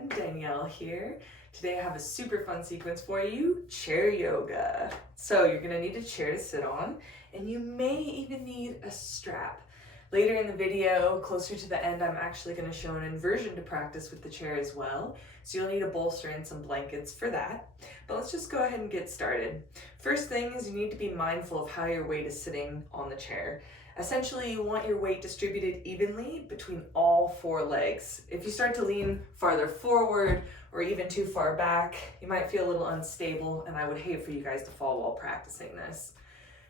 everyone, Danielle here. Today I have a super fun sequence for you, chair yoga. So you're gonna need a chair to sit on, and you may even need a strap. Later in the video, closer to the end, I'm actually gonna show an inversion to practice with the chair as well. So you'll need a bolster and some blankets for that. But let's just go ahead and get started. First thing is you need to be mindful of how your weight is sitting on the chair. Essentially, you want your weight distributed evenly between all four legs. If you start to lean farther forward or even too far back, you might feel a little unstable, and I would hate for you guys to fall while practicing this.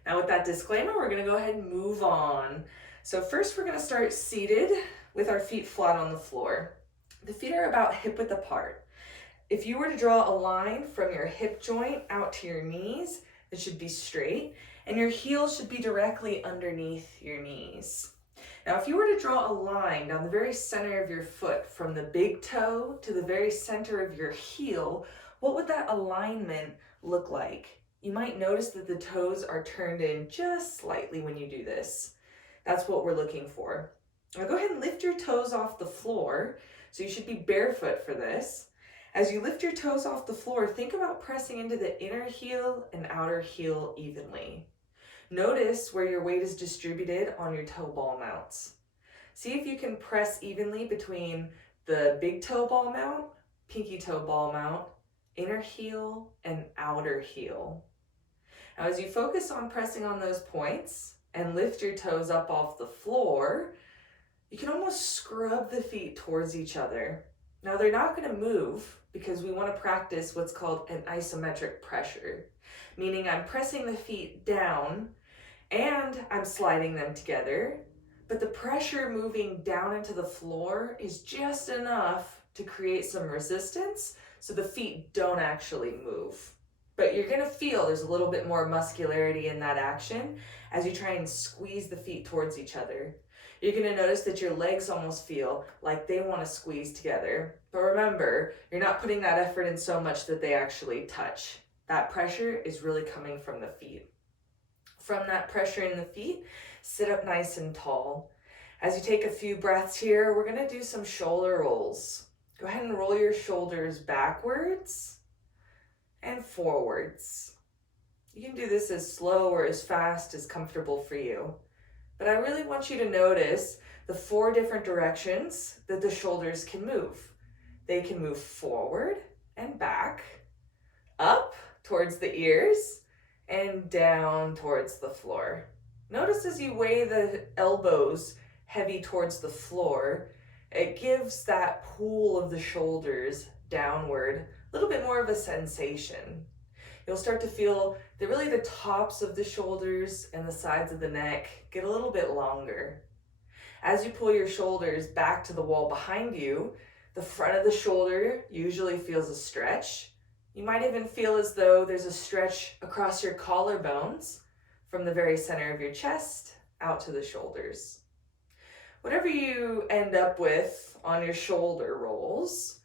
Now with that disclaimer, we're gonna go ahead and move on. So first we're gonna start seated with our feet flat on the floor. The feet are about hip width apart. If you were to draw a line from your hip joint out to your knees, it should be straight, and your heels should be directly underneath your knees. Now, if you were to draw a line down the very center of your foot from the big toe to the very center of your heel, what would that alignment look like? You might notice that the toes are turned in just slightly when you do this. That's what we're looking for. Now go ahead and lift your toes off the floor. So you should be barefoot for this. As you lift your toes off the floor, think about pressing into the inner heel and outer heel evenly. Notice where your weight is distributed on your toe ball mounts. See if you can press evenly between the big toe ball mount, pinky toe ball mount, inner heel, and outer heel. Now as you focus on pressing on those points and lift your toes up off the floor, you can almost scrub the feet towards each other. Now they're not going to move because we want to practice what's called an isometric pressure, meaning I'm pressing the feet down and I'm sliding them together, but the pressure moving down into the floor is just enough to create some resistance so the feet don't actually move. But you're going to feel there's a little bit more muscularity in that action as you try and squeeze the feet towards each other. You're going to notice that your legs almost feel like they want to squeeze together. But remember, you're not putting that effort in so much that they actually touch. That pressure is really coming from the feet. From that pressure in the feet, sit up nice and tall. As you take a few breaths here, we're going to do some shoulder rolls. Go ahead and roll your shoulders backwards and forwards. You can do this as slow or as fast as comfortable for you. But I really want you to notice the 4 different directions that the shoulders can move. They can move forward and back, up towards the ears, and down towards the floor. Notice as you weigh the elbows heavy towards the floor, it gives that pull of the shoulders downward a little bit more of a sensation. You'll start to feel that really the tops of the shoulders and the sides of the neck get a little bit longer. As you pull your shoulders back to the wall behind you, the front of the shoulder usually feels a stretch. You might even feel as though there's a stretch across your collarbones from the very center of your chest out to the shoulders. Whatever you end up with on your shoulder rolls,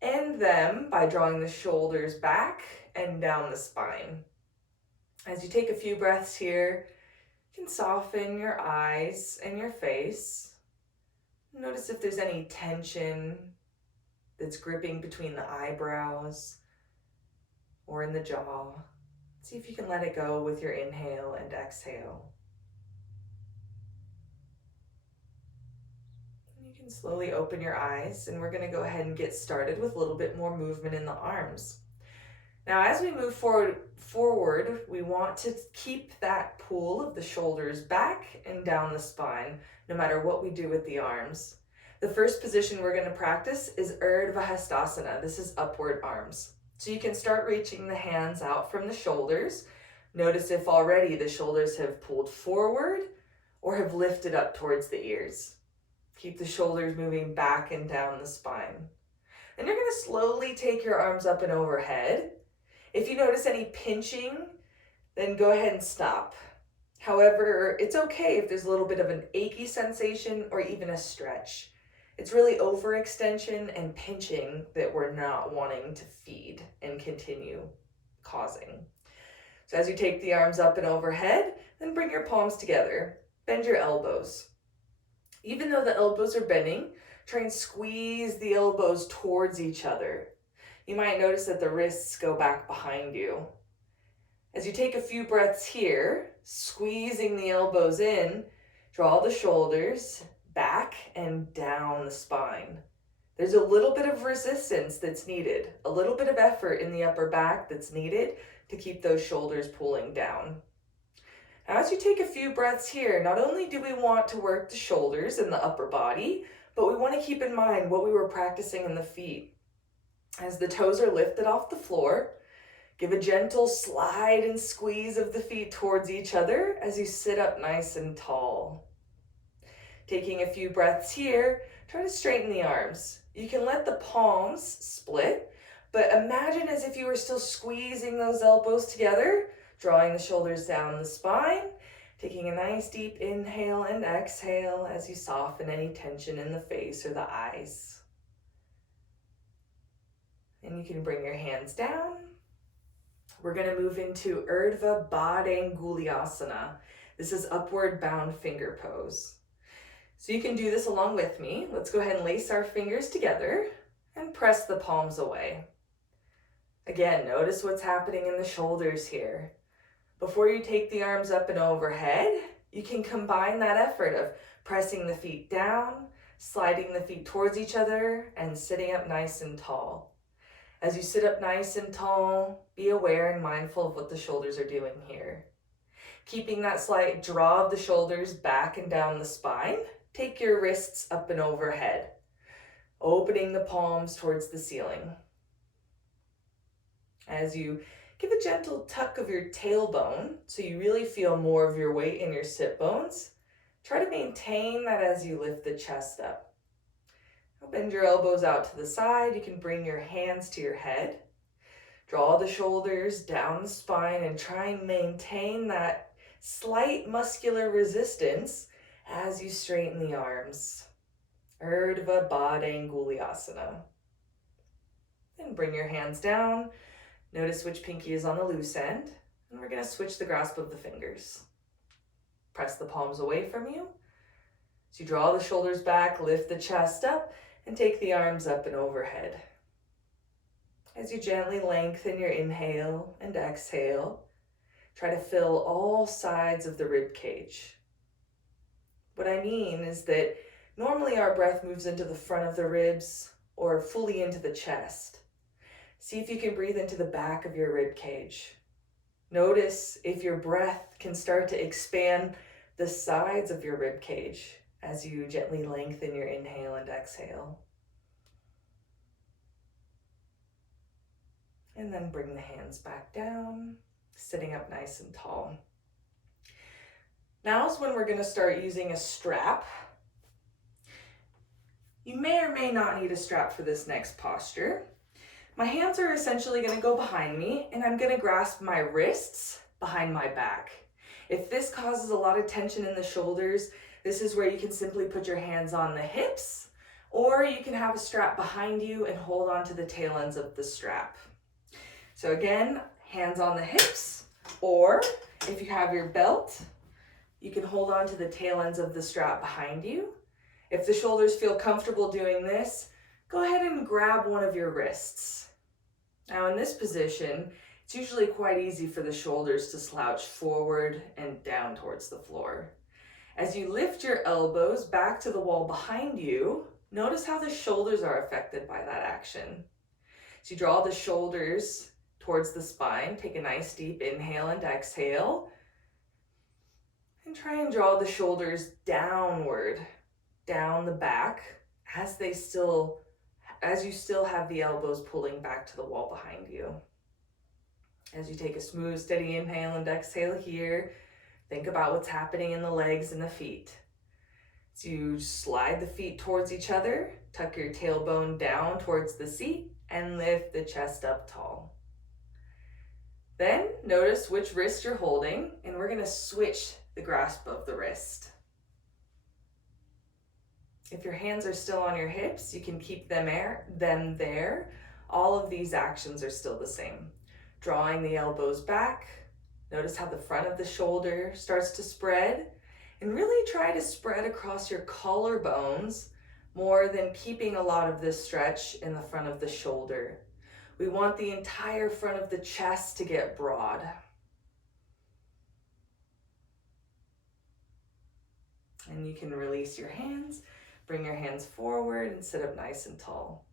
end them by drawing the shoulders back and down the spine. As you take a few breaths here, you can soften your eyes and your face. Notice if there's any tension that's gripping between the eyebrows or in the jaw. See if you can let it go with your inhale and exhale. You can slowly open your eyes, and we're going to go ahead and get started with a little bit more movement in the arms. Now, as we move forward, we want to keep that pull of the shoulders back and down the spine, no matter what we do with the arms. The first position we're going to practice is Urdhva Hastasana. This is upward arms. So you can start reaching the hands out from the shoulders. Notice if already the shoulders have pulled forward or have lifted up towards the ears. Keep the shoulders moving back and down the spine. Then you're going to slowly take your arms up and overhead. If you notice any pinching, then go ahead and stop. However, it's okay if there's a little bit of an achy sensation or even a stretch. It's really overextension and pinching that we're not wanting to feed and continue causing. So as you take the arms up and overhead, then bring your palms together. Bend your elbows. Even though the elbows are bending, try and squeeze the elbows towards each other. You might notice that the wrists go back behind you. As you take a few breaths here, squeezing the elbows in, draw the shoulders back and down the spine. There's a little bit of resistance that's needed, a little bit of effort in the upper back that's needed to keep those shoulders pulling down. Now, as you take a few breaths here, not only do we want to work the shoulders and the upper body, but we want to keep in mind what we were practicing in the feet. As the toes are lifted off the floor, give a gentle slide and squeeze of the feet towards each other as you sit up nice and tall. Taking a few breaths here, try to straighten the arms. You can let the palms split, but imagine as if you were still squeezing those elbows together, drawing the shoulders down the spine, taking a nice deep inhale and exhale as you soften any tension in the face or the eyes. And you can bring your hands down. We're going to move into Urdhva Badanguliasana. This is upward bound finger pose. So you can do this along with me. Let's go ahead and lace our fingers together and press the palms away. Again, notice what's happening in the shoulders here. Before you take the arms up and overhead, you can combine that effort of pressing the feet down, sliding the feet towards each other, and sitting up nice and tall. As you sit up nice and tall, be aware and mindful of what the shoulders are doing here. Keeping that slight draw of the shoulders back and down the spine, take your wrists up and overhead, opening the palms towards the ceiling. As you give a gentle tuck of your tailbone so you really feel more of your weight in your sit bones, try to maintain that as you lift the chest up. Bend your elbows out to the side. You can bring your hands to your head. Draw the shoulders down the spine and try and maintain that slight muscular resistance as you straighten the arms. Urdhva Badanguliasana. Then bring your hands down. Notice which pinky is on the loose end. And we're going to switch the grasp of the fingers. Press the palms away from you. So you draw the shoulders back, lift the chest up, and take the arms up and overhead. As you gently lengthen your inhale and exhale, try to fill all sides of the rib cage. What I mean is that normally our breath moves into the front of the ribs or fully into the chest. See if you can breathe into the back of your rib cage. Notice if your breath can start to expand the sides of your rib cage as you gently lengthen your inhale and exhale. And then bring the hands back down, sitting up nice and tall. Now's when we're going to start using a strap. You may or may not need a strap for this next posture. My hands are essentially going to go behind me, and I'm going to grasp my wrists behind my back. If this causes a lot of tension in the shoulders, this is where you can simply put your hands on the hips, or you can have a strap behind you and hold on to the tail ends of the strap. So again, hands on the hips, or if you have your belt, you can hold on to the tail ends of the strap behind you. If the shoulders feel comfortable doing this, go ahead and grab one of your wrists. Now in this position, it's usually quite easy for the shoulders to slouch forward and down towards the floor. As you lift your elbows back to the wall behind you, notice how the shoulders are affected by that action. So you draw the shoulders towards the spine, take a nice deep inhale and exhale, and try and draw the shoulders downward, down the back as you still have the elbows pulling back to the wall behind you. As you take a smooth, steady inhale and exhale here, think about what's happening in the legs and the feet. So you slide the feet towards each other, tuck your tailbone down towards the seat, and lift the chest up tall. Then notice which wrist you're holding, and we're going to switch the grasp of the wrist. If your hands are still on your hips, you can keep them there. All of these actions are still the same. Drawing the elbows back, notice how the front of the shoulder starts to spread, and really try to spread across your collarbones more than keeping a lot of this stretch in the front of the shoulder. We want the entire front of the chest to get broad. And you can release your hands, bring your hands forward and sit up nice and tall.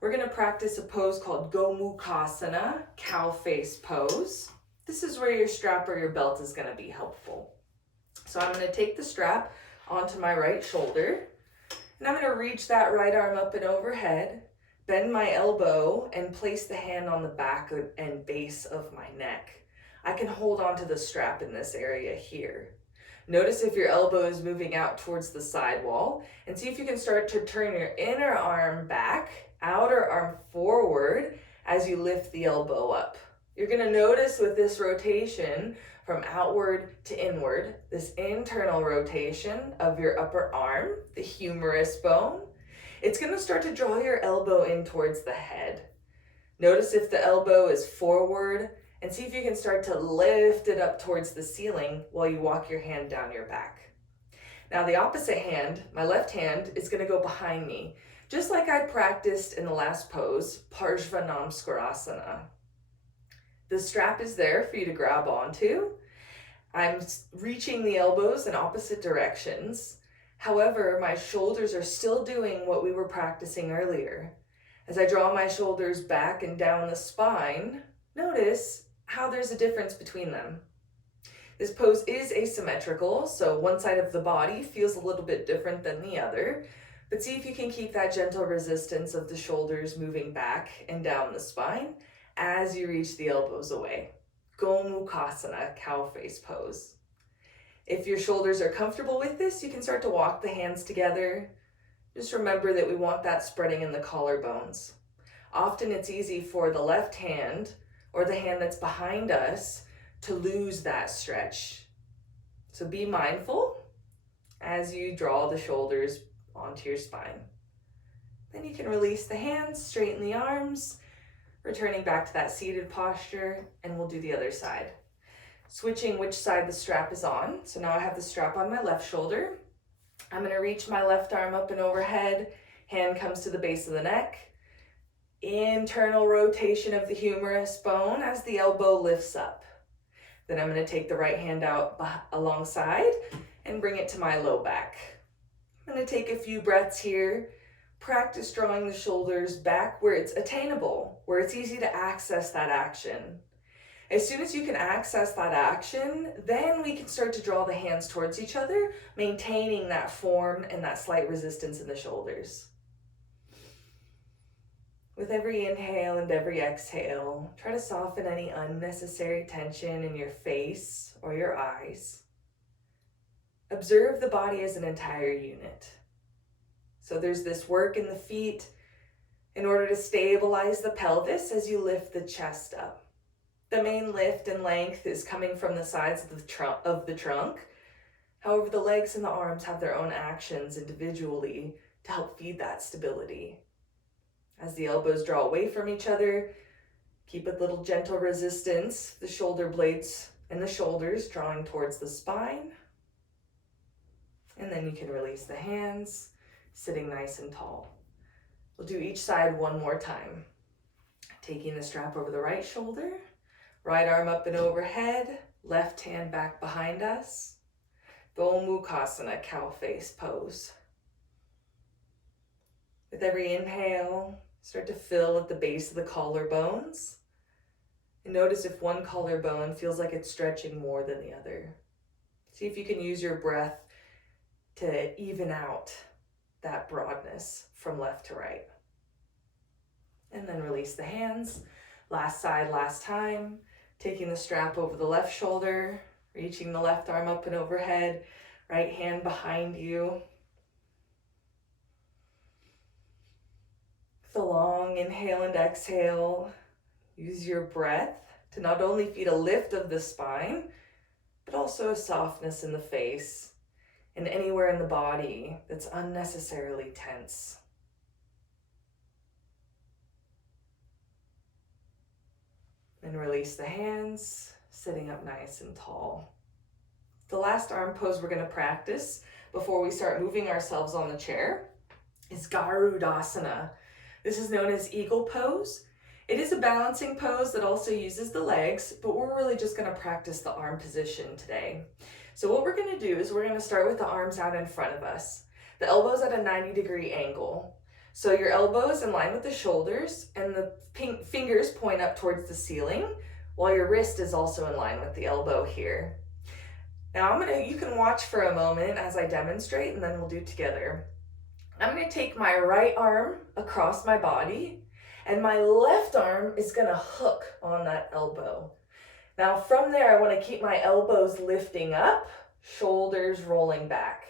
We're going to practice a pose called Gomukhasana, cow face pose. This is where your strap or your belt is going to be helpful. So I'm going to take the strap onto my right shoulder, and I'm going to reach that right arm up and overhead, bend my elbow, and place the hand on the back and base of my neck. I can hold onto the strap in this area here. Notice if your elbow is moving out towards the side wall, and see if you can start to turn your inner arm back, outer arm forward as you lift the elbow up. You're going to notice with this rotation from outward to inward, this internal rotation of your upper arm, the humerus bone, it's going to start to draw your elbow in towards the head. Notice if the elbow is forward, and see if you can start to lift it up towards the ceiling while you walk your hand down your back. Now the opposite hand, my left hand, is going to go behind me, just like I practiced in the last pose, Parsvanamskarasana. The strap is there for you to grab onto. I'm reaching the elbows in opposite directions. However, my shoulders are still doing what we were practicing earlier. As I draw my shoulders back and down the spine, notice how there's a difference between them. This pose is asymmetrical, so one side of the body feels a little bit different than the other, but see if you can keep that gentle resistance of the shoulders moving back and down the spine as you reach the elbows away. Gomukhasana, cow face pose. If your shoulders are comfortable with this, you can start to walk the hands together. Just remember that we want that spreading in the collarbones. Often it's easy for the left hand or the hand that's behind us to lose that stretch. So be mindful as you draw the shoulders onto your spine. Then you can release the hands, straighten the arms, returning back to that seated posture, and we'll do the other side. Switching which side the strap is on. So now I have the strap on my left shoulder. I'm going to reach my left arm up and overhead. Hand comes to the base of the neck. Internal rotation of the humerus bone as the elbow lifts up. Then I'm going to take the right hand out alongside and bring it to my low back. I'm going to take a few breaths here. Practice drawing the shoulders back where it's attainable, where it's easy to access that action. As soon as you can access that action, then we can start to draw the hands towards each other, maintaining that form and that slight resistance in the shoulders. With every inhale and every exhale, try to soften any unnecessary tension in your face or your eyes. Observe the body as an entire unit. So there's this work in the feet in order to stabilize the pelvis as you lift the chest up. The main lift and length is coming from the sides of the trunk. However, the legs and the arms have their own actions individually to help feed that stability. As the elbows draw away from each other, keep a little gentle resistance, the shoulder blades and the shoulders drawing towards the spine. And then you can release the hands, sitting nice and tall. We'll do each side one more time. Taking the strap over the right shoulder, right arm up and overhead, left hand back behind us. Gomukhasana, cow face pose. With every inhale, start to fill at the base of the collarbones. And notice if one collarbone feels like it's stretching more than the other. See if you can use your breath to even out that broadness from left to right. And then release the hands. Last side, last time. Taking the strap over the left shoulder, reaching the left arm up and overhead, right hand behind you. With a long inhale and exhale, use your breath to not only feed a lift of the spine, but also a softness in the face and anywhere in the body that's unnecessarily tense. And release the hands, sitting up nice and tall. The last arm pose we're going to practice before we start moving ourselves on the chair is Garudasana. This is known as eagle pose. It is a balancing pose that also uses the legs, but we're really just going to practice the arm position today. So what we're going to do is we're going to start with the arms out in front of us. The elbows at a 90-degree angle. So your elbows in line with the shoulders and the fingers point up towards the ceiling, while your wrist is also in line with the elbow here. Now you can watch for a moment as I demonstrate, and then we'll do it together. I'm going to take my right arm across my body, and my left arm is going to hook on that elbow. Now from there, I want to keep my elbows lifting up, shoulders rolling back.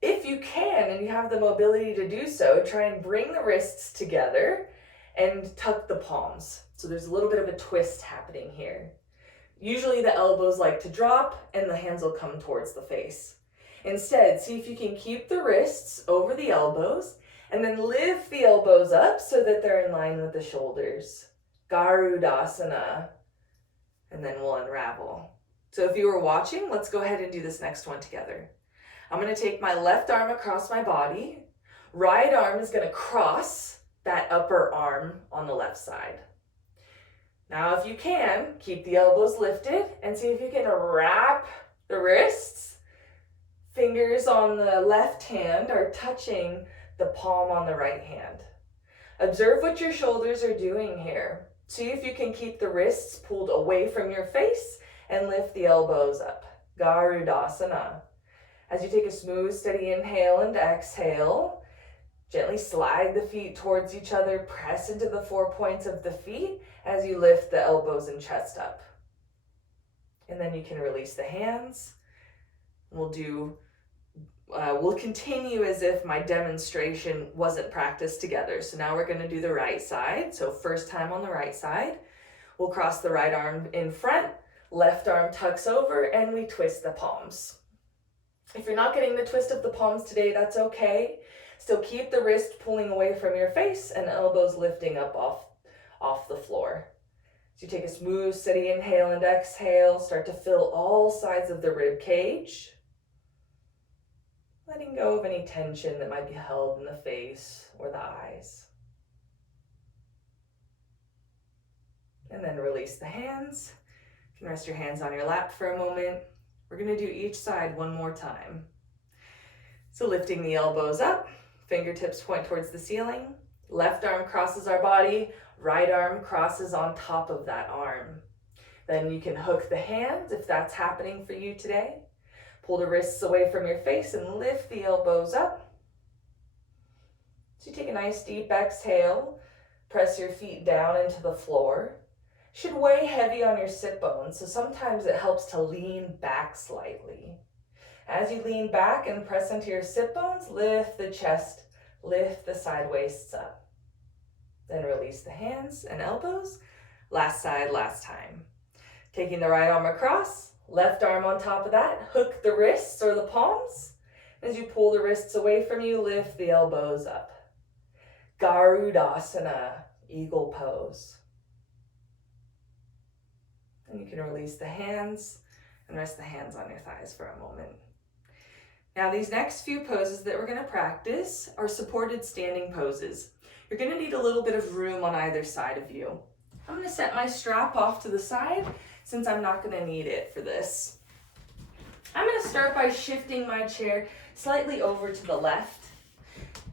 If you can, and you have the mobility to do so, try and bring the wrists together and tuck the palms. So there's a little bit of a twist happening here. Usually the elbows like to drop and the hands will come towards the face. Instead, see if you can keep the wrists over the elbows and then lift the elbows up so that they're in line with the shoulders. Garudasana. And then we'll unravel. So if you were watching, let's go ahead and do this next one together. I'm going to take my left arm across my body. Right arm is going to cross that upper arm on the left side. Now, if you can, keep the elbows lifted and see if you can wrap the wrists. Fingers on the left hand are touching the palm on the right hand. Observe what your shoulders are doing here. See if you can keep the wrists pulled away from your face and lift the elbows up. Garudasana. As you take a smooth, steady inhale and exhale, gently slide the feet towards each other, press into the 4 points of the feet as you lift the elbows and chest up. And then you can release the hands. We'll continue as if my demonstration wasn't practiced together. So now we're going to do the right side. So first time on the right side, we'll cross the right arm in front, left arm tucks over, and we twist the palms. If you're not getting the twist of the palms today, that's okay. Still keep the wrist pulling away from your face and elbows lifting up off the floor. So you take a smooth, steady inhale and exhale. Start to fill all sides of the rib cage. Letting go of any tension that might be held in the face or the eyes. And then release the hands. You can rest your hands on your lap for a moment. We're going to do each side one more time. So lifting the elbows up, fingertips point towards the ceiling. Left arm crosses our body, right arm crosses on top of that arm. Then you can hook the hands if that's happening for you today. Pull the wrists away from your face and lift the elbows up. So you take a nice deep exhale, press your feet down into the floor. Should weigh heavy on your sit bones, so sometimes it helps to lean back slightly. As you lean back and press into your sit bones, lift the chest, lift the side waists up. Then release the hands and elbows. Last side, last time. Taking the right arm across, left arm on top of that, hook the wrists or the palms. As you pull the wrists away from you, lift the elbows up. Garudasana, eagle pose. And you can release the hands and rest the hands on your thighs for a moment. Now these next few poses that we're going to practice are supported standing poses. You're going to need a little bit of room on either side of you. I'm going to set my strap off to the side since I'm not going to need it for this. I'm going to start by shifting my chair slightly over to the left.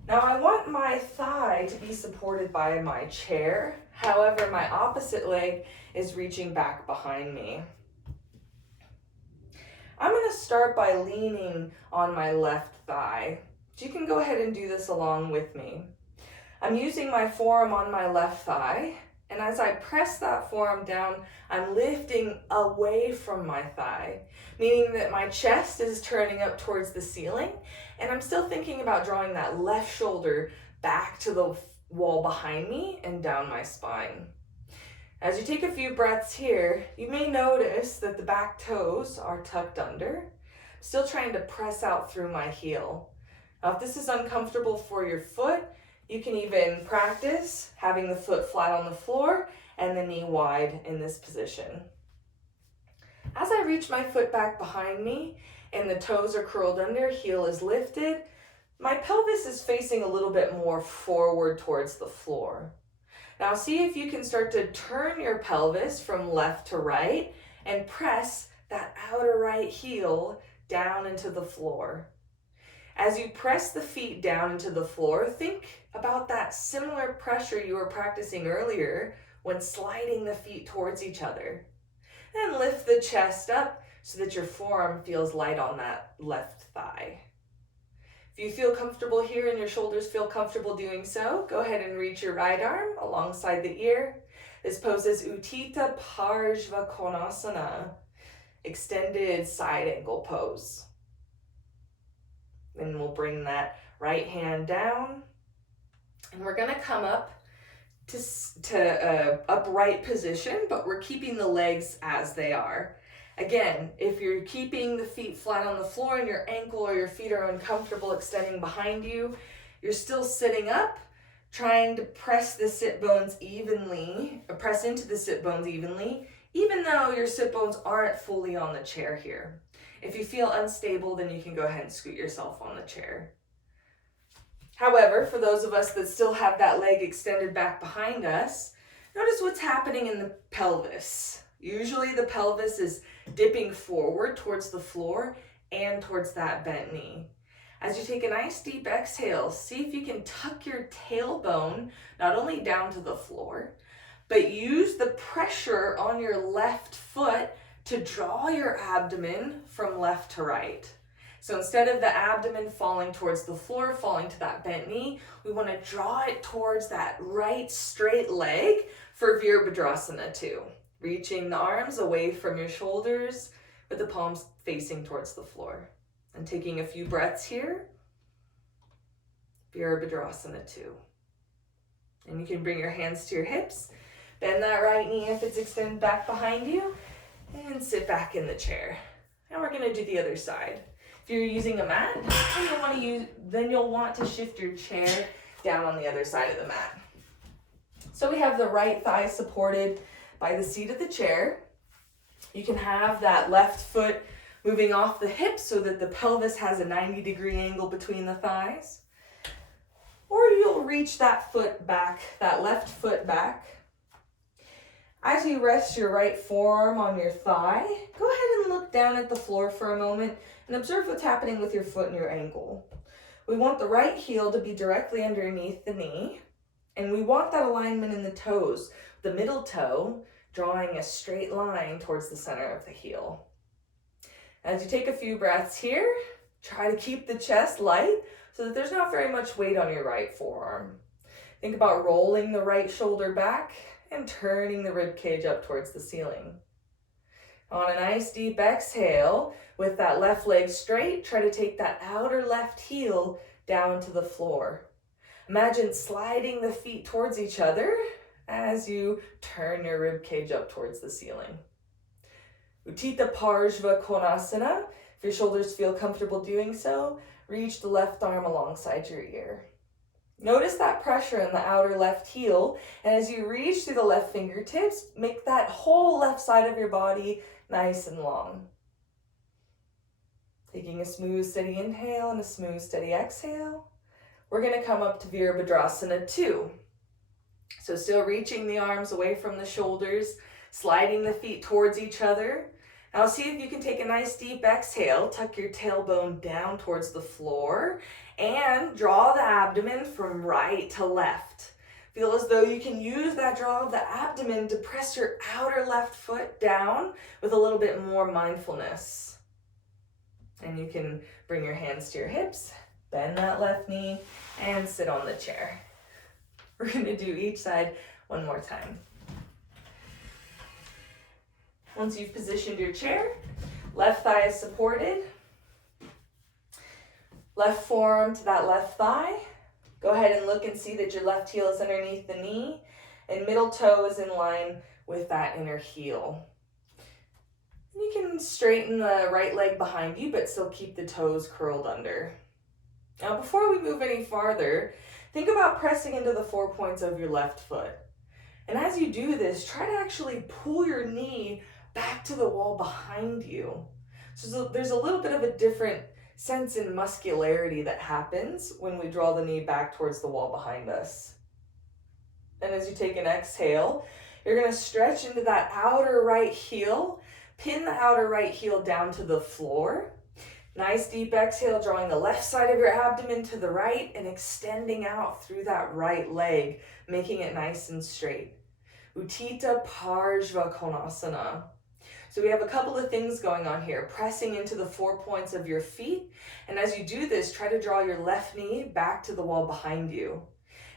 Now I want my thigh to be supported by my chair. However, my opposite leg is reaching back behind me. I'm going to start by leaning on my left thigh. So you can go ahead and do this along with me. I'm using my forearm on my left thigh, and as I press that forearm down, I'm lifting away from my thigh, meaning that my chest is turning up towards the ceiling, and I'm still thinking about drawing that left shoulder back to the wall behind me and down my spine. As you take a few breaths here, you may notice that the back toes are tucked under. I'm still trying to press out through my heel. Now, if this is uncomfortable for your foot, you can even practice having the foot flat on the floor and the knee wide in this position. As I reach my foot back behind me and the toes are curled under, heel is lifted, My pelvis is facing a little bit more forward towards the floor. Now see if you can start to turn your pelvis from left to right and press that outer right heel down into the floor. As you press the feet down into the floor, think about that similar pressure you were practicing earlier when sliding the feet towards each other. Then lift the chest up so that your forearm feels light on that left thigh. If you feel comfortable here and your shoulders feel comfortable doing so, go ahead and reach your right arm alongside the ear. This pose is Utthita Parshva Konasana, extended side angle pose. Then we'll bring that right hand down, and we're gonna come up to upright position, but we're keeping the legs as they are. Again, if you're keeping the feet flat on the floor and your ankle or your feet are uncomfortable extending behind you, you're still sitting up, trying to press the sit bones evenly, press into the sit bones evenly, even though your sit bones aren't fully on the chair here. If you feel unstable, then you can go ahead and scoot yourself on the chair. However, for those of us that still have that leg extended back behind us, notice what's happening in the pelvis. Usually the pelvis is dipping forward towards the floor and towards that bent knee. As you take a nice deep exhale, see if you can tuck your tailbone not only down to the floor, but use the pressure on your left foot to draw your abdomen from left to right. So instead of the abdomen falling towards the floor, falling to that bent knee, we want to draw it towards that right straight leg for Virabhadrasana 2. Reaching the arms away from your shoulders with the palms facing towards the floor. And taking a few breaths here. Virabhadrasana 2. And you can bring your hands to your hips. Bend that right knee if it's extended back behind you. And sit back in the chair. Now we're going to do the other side. If you're using a mat, then you'll want to shift your chair down on the other side of the mat. So we have the right thigh supported by the seat of the chair. You can have that left foot moving off the hips so that the pelvis has a 90-degree angle between the thighs. Or you'll reach that foot back, that left foot back. As you rest your right forearm on your thigh, go ahead and look down at the floor for a moment and observe what's happening with your foot and your ankle. We want the right heel to be directly underneath the knee, and we want that alignment in the toes, the middle toe drawing a straight line towards the center of the heel. As you take a few breaths here, try to keep the chest light so that there's not very much weight on your right forearm. Think about rolling the right shoulder back and turning the rib cage up towards the ceiling. On a nice deep exhale, with that left leg straight, try to take that outer left heel down to the floor. Imagine sliding the feet towards each other as you turn your rib cage up towards the ceiling. Utthita Parshva Konasana. If your shoulders feel comfortable doing so, reach the left arm alongside your ear. Notice that pressure in the outer left heel, and as you reach through the left fingertips, make that whole left side of your body nice and long. Taking a smooth, steady inhale and a smooth, steady exhale, we're going to come up to Virabhadrasana 2. So still reaching the arms away from the shoulders, sliding the feet towards each other. Now see if you can take a nice deep exhale, tuck your tailbone down towards the floor, and draw the abdomen from right to left. Feel as though you can use that draw of the abdomen to press your outer left foot down with a little bit more mindfulness. And you can bring your hands to your hips, bend that left knee, and sit on the chair. We're going to do each side one more time. Once you've positioned your chair, left thigh is supported. Left forearm to that left thigh. Go ahead and look and see that your left heel is underneath the knee and middle toe is in line with that inner heel. And you can straighten the right leg behind you, but still keep the toes curled under. Now, before we move any farther, think about pressing into the 4 points of your left foot. And as you do this, try to actually pull your knee back to the wall behind you. So there's a little bit of a different sense and muscularity that happens when we draw the knee back towards the wall behind us. And as you take an exhale, you're going to stretch into that outer right heel, pin the outer right heel down to the floor. Nice deep exhale, drawing the left side of your abdomen to the right and extending out through that right leg, making it nice and straight. Utthita Parshva Konasana. So we have a couple of things going on here, pressing into the 4 points of your feet. And as you do this, try to draw your left knee back to the wall behind you.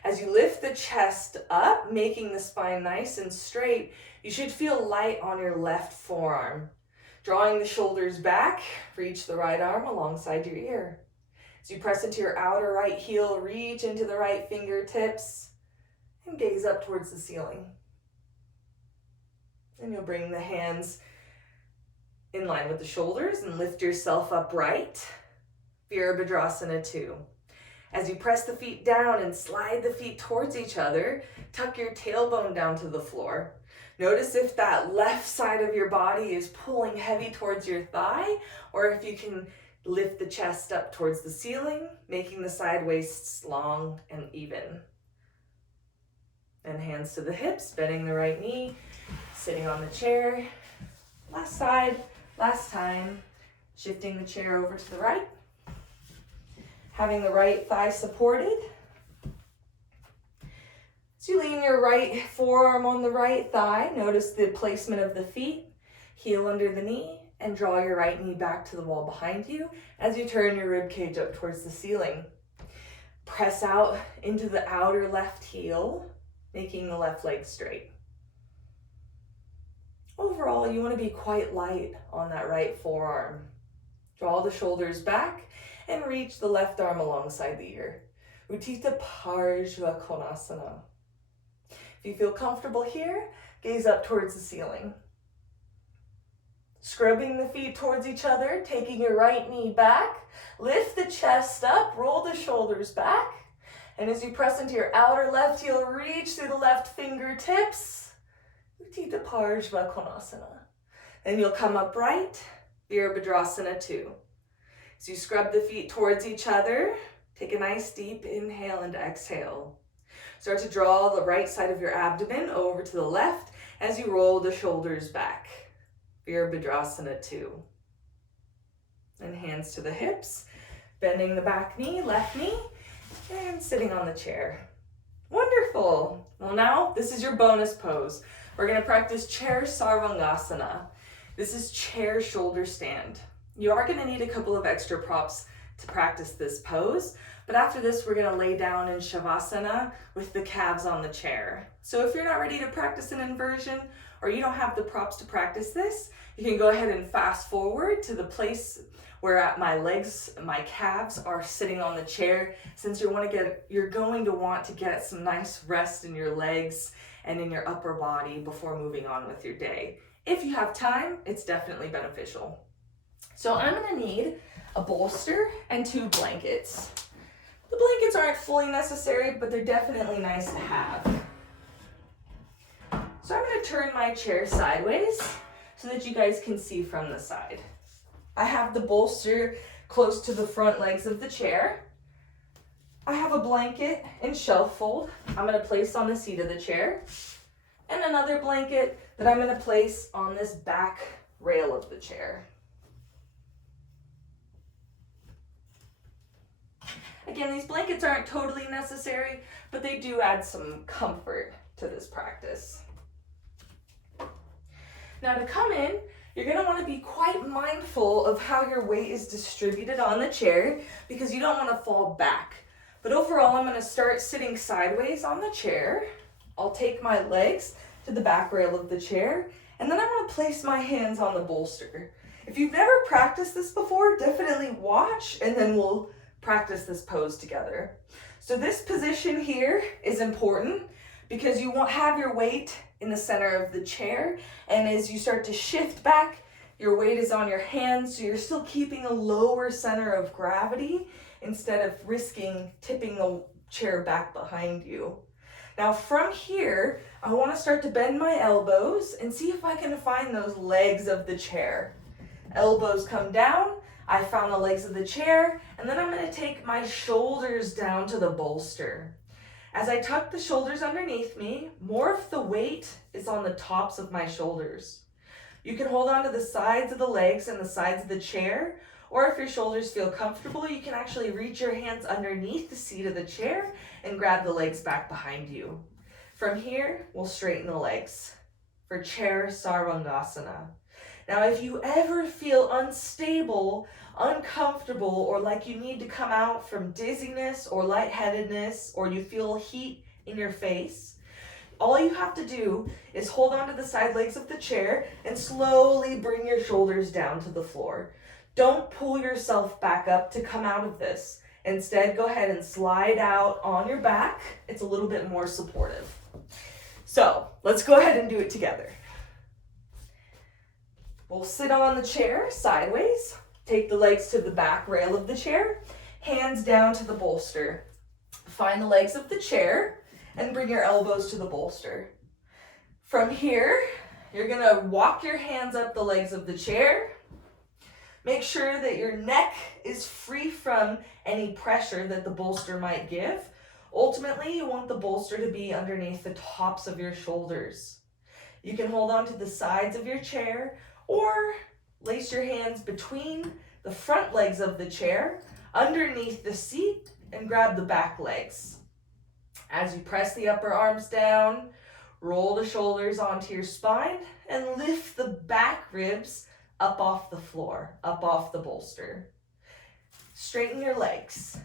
As you lift the chest up, making the spine nice and straight, you should feel light on your left forearm. Drawing the shoulders back, reach the right arm alongside your ear. As you press into your outer right heel, reach into the right fingertips and gaze up towards the ceiling. And you'll bring the hands in line with the shoulders and lift yourself upright. Virabhadrasana 2. As you press the feet down and slide the feet towards each other, tuck your tailbone down to the floor. Notice if that left side of your body is pulling heavy towards your thigh, or if you can lift the chest up towards the ceiling, making the side waists long and even. And hands to the hips, bending the right knee, sitting on the chair. Last side, last time. Shifting the chair over to the right. Having the right thigh supported. As you lean your right forearm on the right thigh, notice the placement of the feet, heel under the knee, and draw your right knee back to the wall behind you as you turn your rib cage up towards the ceiling. Press out into the outer left heel, making the left leg straight. Overall, you want to be quite light on that right forearm. Draw the shoulders back and reach the left arm alongside the ear. Utthita Parshva Konasana. If you feel comfortable here, gaze up towards the ceiling. Scrubbing the feet towards each other, taking your right knee back, lift the chest up, roll the shoulders back, and as you press into your outer left heel, reach through the left fingertips. Utthita Parshva Konasana. Then you'll come upright, Virabhadrasana 2. As you scrub the feet towards each other, take a nice deep inhale and exhale. Start to draw the right side of your abdomen over to the left as you roll the shoulders back. Virabhadrasana 2. And hands to the hips, bending the back knee, left knee, and sitting on the chair. Wonderful. Well, now this is your bonus pose. We're going to practice chair sarvangasana. This is chair shoulder stand. You are going to need a couple of extra props to practice this pose, but after this we're going to lay down in shavasana with the calves on the chair. So if you're not ready to practice an inversion or you don't have the props to practice this, you can go ahead and fast forward to the place where my calves are sitting on the chair, since you're going to want to get some nice rest in your legs and in your upper body before moving on with your day. If you have time, it's definitely beneficial. So I'm going to need a bolster and 2 blankets. The blankets aren't fully necessary, but they're definitely nice to have. So I'm going to turn my chair sideways so that you guys can see from the side. I have the bolster close to the front legs of the chair. I have a blanket in shelf fold I'm going to place on the seat of the chair, and another blanket that I'm going to place on this back rail of the chair. Again, these blankets aren't totally necessary, but they do add some comfort to this practice. Now to come in, you're going to want to be quite mindful of how your weight is distributed on the chair because you don't want to fall back. But overall, I'm going to start sitting sideways on the chair. I'll take my legs to the back rail of the chair, and then I'm going to place my hands on the bolster. If you've never practiced this before, definitely watch, and then we'll practice this pose together. So this position here is important because you won't have your weight in the center of the chair, and as you start to shift back, your weight is on your hands, so you're still keeping a lower center of gravity instead of risking tipping the chair back behind you. Now from here, I want to start to bend my elbows and see if I can find those legs of the chair. Elbows come down, I found the legs of the chair, and then I'm going to take my shoulders down to the bolster. As I tuck the shoulders underneath me, more of the weight is on the tops of my shoulders. You can hold on to the sides of the legs and the sides of the chair, or if your shoulders feel comfortable, you can actually reach your hands underneath the seat of the chair and grab the legs back behind you. From here, we'll straighten the legs for chair sarvangasana. Now, if you ever feel unstable, uncomfortable, or like you need to come out from dizziness or lightheadedness, or you feel heat in your face, all you have to do is hold on to the side legs of the chair and slowly bring your shoulders down to the floor. Don't pull yourself back up to come out of this. Instead, go ahead and slide out on your back. It's a little bit more supportive. So let's go ahead and do it together. We'll sit on the chair sideways. Take the legs to the back rail of the chair, hands down to the bolster. Find the legs of the chair and bring your elbows to the bolster. From here, you're gonna walk your hands up the legs of the chair. Make sure that your neck is free from any pressure that the bolster might give. Ultimately, you want the bolster to be underneath the tops of your shoulders. You can hold on to the sides of your chair or lace your hands between the front legs of the chair, underneath the seat, and grab the back legs. As you press the upper arms down, roll the shoulders onto your spine and lift the back ribs up off the floor, up off the bolster. Straighten your legs.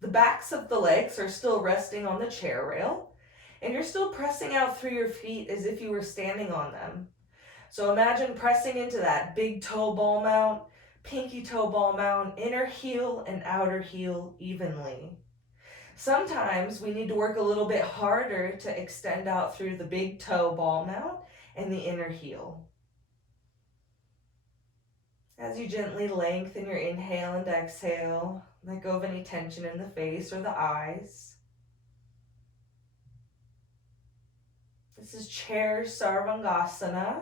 The backs of the legs are still resting on the chair rail, and you're still pressing out through your feet as if you were standing on them. So imagine pressing into that big toe ball mount, pinky toe ball mount, inner heel and outer heel evenly. Sometimes we need to work a little bit harder to extend out through the big toe ball mount and the inner heel. As you gently lengthen your inhale and exhale, let go of any tension in the face or the eyes. This is chair sarvangasana,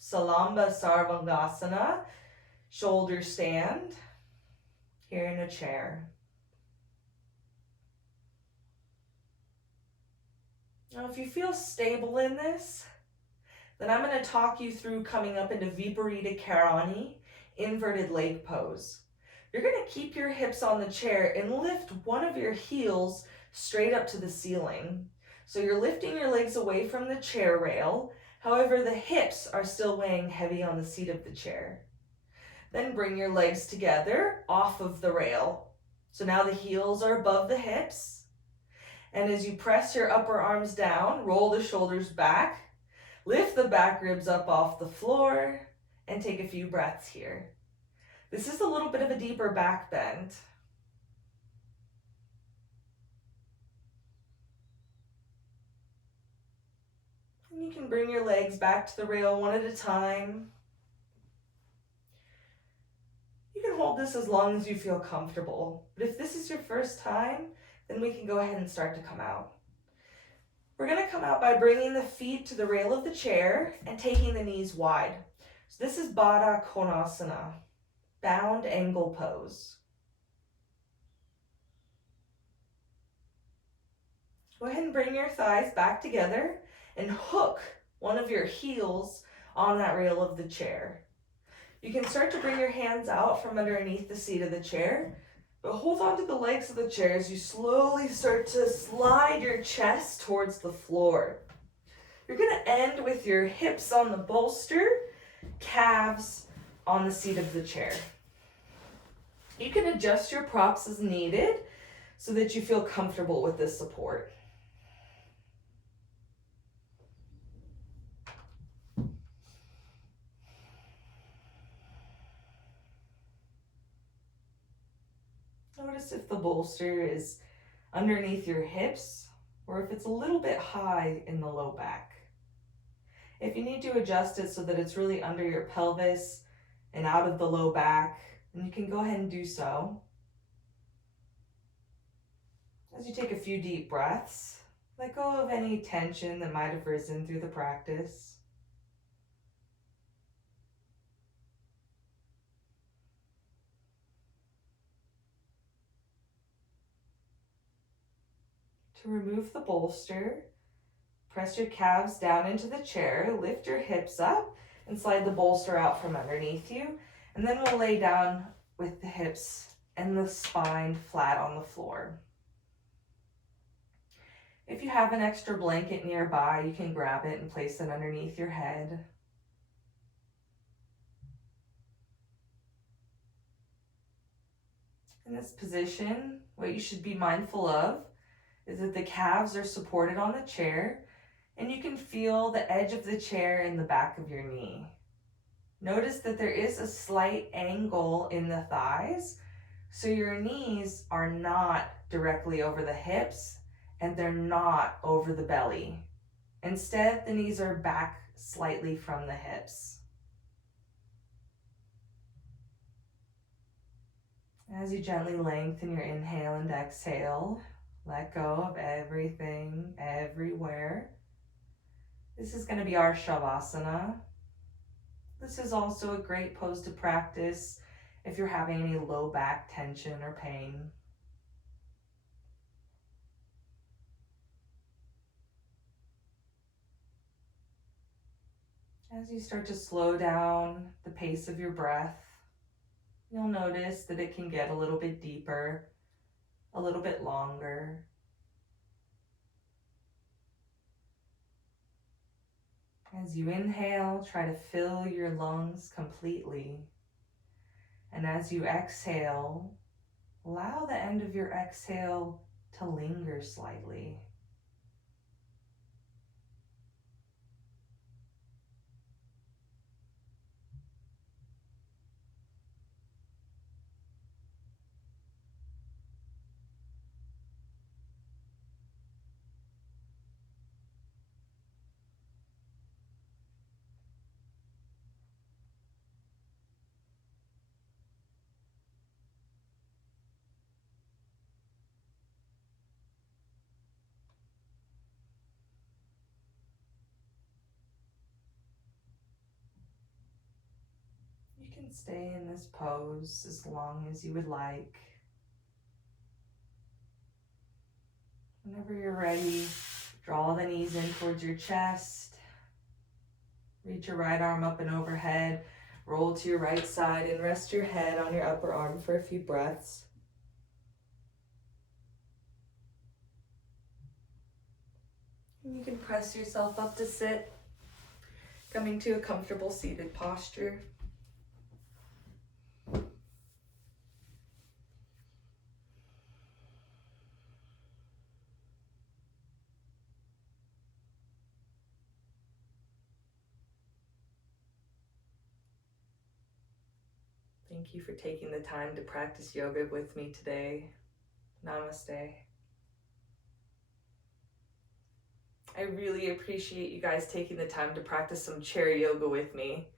salamba sarvangasana, shoulder stand, here in a chair. Now, if you feel stable in this, then I'm going to talk you through coming up into Viparita Karani, inverted leg pose. You're going to keep your hips on the chair and lift one of your heels straight up to the ceiling. So you're lifting your legs away from the chair rail. However, the hips are still weighing heavy on the seat of the chair. Then bring your legs together off of the rail. So now the heels are above the hips. And as you press your upper arms down, roll the shoulders back, lift the back ribs up off the floor, and take a few breaths here. This is a little bit of a deeper back bend. And you can bring your legs back to the rail one at a time. You can hold this as long as you feel comfortable. But if this is your first time, then we can go ahead and start to come out. We're going to come out by bringing the feet to the rail of the chair and taking the knees wide. So this is Baddha Konasana, bound angle pose. Go ahead and bring your thighs back together and hook one of your heels on that rail of the chair. You can start to bring your hands out from underneath the seat of the chair, but hold on to the legs of the chair as you slowly start to slide your chest towards the floor. You're going to end with your hips on the bolster, calves on the seat of the chair. You can adjust your props as needed so that you feel comfortable with this support. Notice if the bolster is underneath your hips or if it's a little bit high in the low back. If you need to adjust it so that it's really under your pelvis and out of the low back, then you can go ahead and do so. As you take a few deep breaths, let go of any tension that might have risen through the practice. to remove the bolster. Press your calves down into the chair, lift your hips up, and slide the bolster out from underneath you. And then we'll lay down with the hips and the spine flat on the floor. If you have an extra blanket nearby, you can grab it and place it underneath your head. In this position, what you should be mindful of is that the calves are supported on the chair, and you can feel the edge of the chair in the back of your knee. Notice that there is a slight angle in the thighs, so your knees are not directly over the hips and they're not over the belly. Instead, the knees are back slightly from the hips. As you gently lengthen your inhale and exhale, let go of everything, everywhere. This is going to be our savasana. This is also a great pose to practice if you're having any low back tension or pain. As you start to slow down the pace of your breath, you'll notice that it can get a little bit deeper, a little bit longer. As you inhale, try to fill your lungs completely. And as you exhale, allow the end of your exhale to linger slightly. You can stay in this pose as long as you would like. Whenever you're ready, draw the knees in towards your chest. Reach your right arm up and overhead. Roll to your right side and rest your head on your upper arm for a few breaths. And you can press yourself up to sit, coming to a comfortable seated posture. Thank you for taking the time to practice yoga with me today. Namaste. I really appreciate you guys taking the time to practice some chair yoga with me.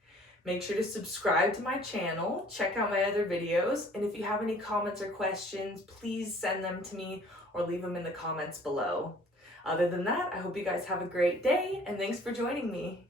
Make sure to subscribe to my channel, check out my other videos, and if you have any comments or questions, please send them to me or leave them in the comments below. Other than that, I hope you guys have a great day, and thanks for joining me.